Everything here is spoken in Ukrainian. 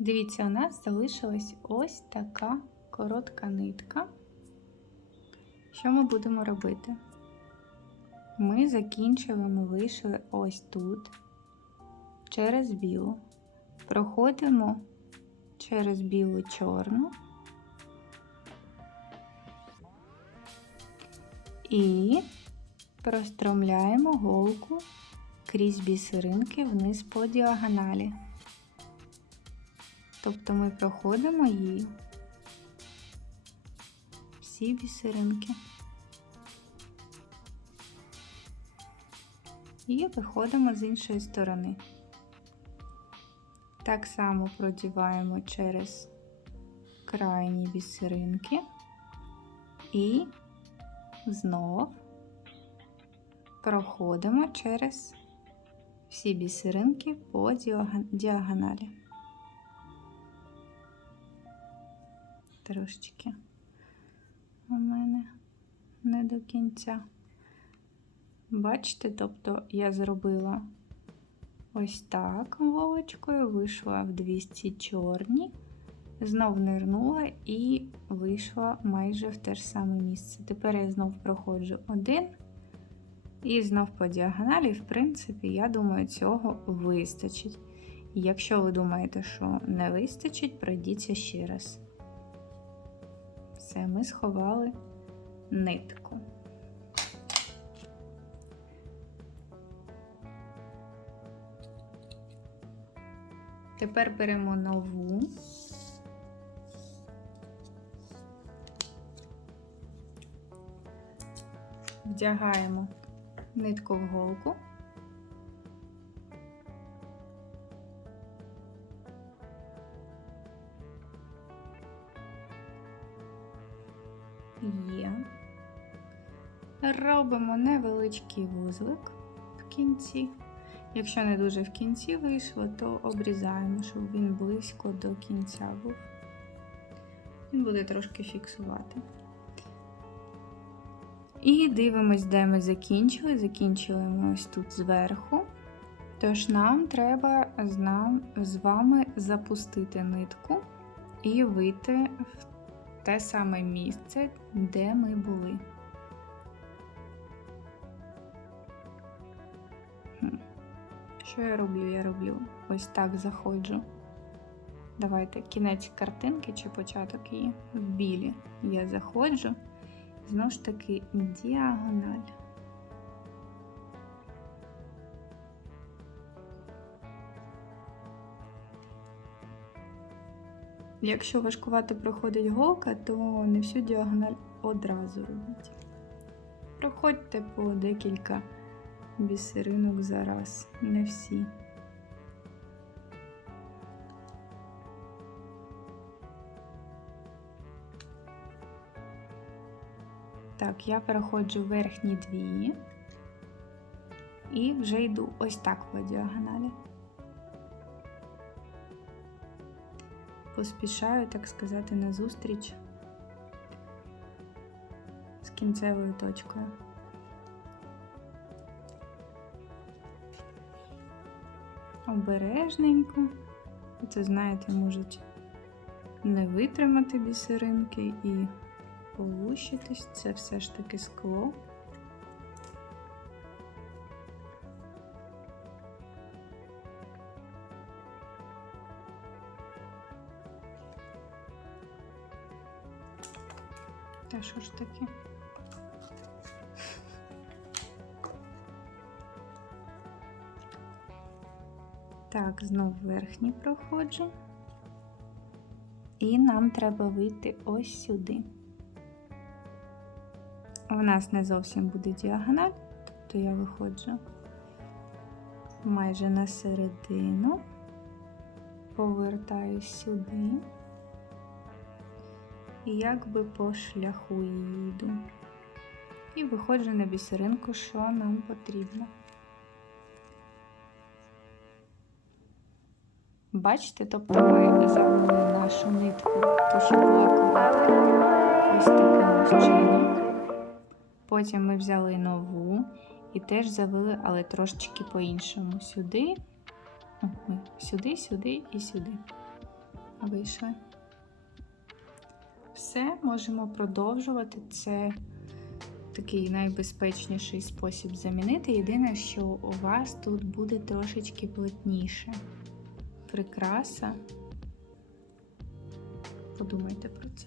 Дивіться, у нас залишилась ось така коротка нитка. Що ми будемо робити? Ми закінчили, ми вийшли ось тут, через білу. Проходимо через білу чорну. І простромляємо голку крізь бісеринки вниз по діагоналі. Тобто ми проходимо її всі бісеринки. І виходимо з іншої сторони. Так само продіваємо через крайні бісеринки і знов проходимо через всі бісеринки по діагоналі. Трошечки у мене не до кінця. Бачите, тобто я зробила ось так голочкою, вийшла в 200 чорні, знов нирнула і вийшла майже в те ж саме місце. Тепер я знов проходжу один і знов по діагоналі, в принципі, я думаю, цього вистачить. Якщо ви думаєте, що не вистачить, пройдіться ще раз. Все, ми сховали нитку. Тепер беремо нову. Вдягаємо нитку в голку. Є. Робимо невеличкий вузлик в кінці. Якщо не дуже в кінці вийшло, то обрізаємо, щоб він близько до кінця був. Він буде трошки фіксувати. І дивимось, де ми закінчили. Закінчили ми ось тут зверху. Тож нам треба з, нам, з вами запустити нитку і вийти в те саме місце, де ми були. Що я роблю? Я роблю ось так заходжу. Давайте кінець картинки чи початок її в білі. Я заходжу, знову ж таки, діагональ. Якщо важкувато проходить голка, то не всю діагональ одразу робіть. Проходьте по декілька бісеринок зараз, не всі. Так, я переходжу верхні дві і вже йду ось так по діагоналі. Поспішаю, так сказати, назустріч з кінцевою точкою. Обережненько. Це, знаєте, можуть не витримати бісеринки і полущитись. Це все ж таки скло. Та що ж таке? Так, знов верхній проходжу. І нам треба вийти ось сюди. У нас не зовсім буде діагональ, тобто я виходжу майже на середину, повертаюсь сюди і якби по шляху їду. І виходжу на бісеринку, що нам потрібно. Бачите, тобто ми завели нашу нитку, ту, що була коротка, ось таким чином. Потім ми взяли нову і теж завели, але трошечки по-іншому. Сюди, сюди, сюди і сюди. вийшли. Все, можемо продовжувати. Це такий найбезпечніший спосіб замінити. Єдине, що у вас тут буде трошечки плотніше. Прикраса. Подумайте про це.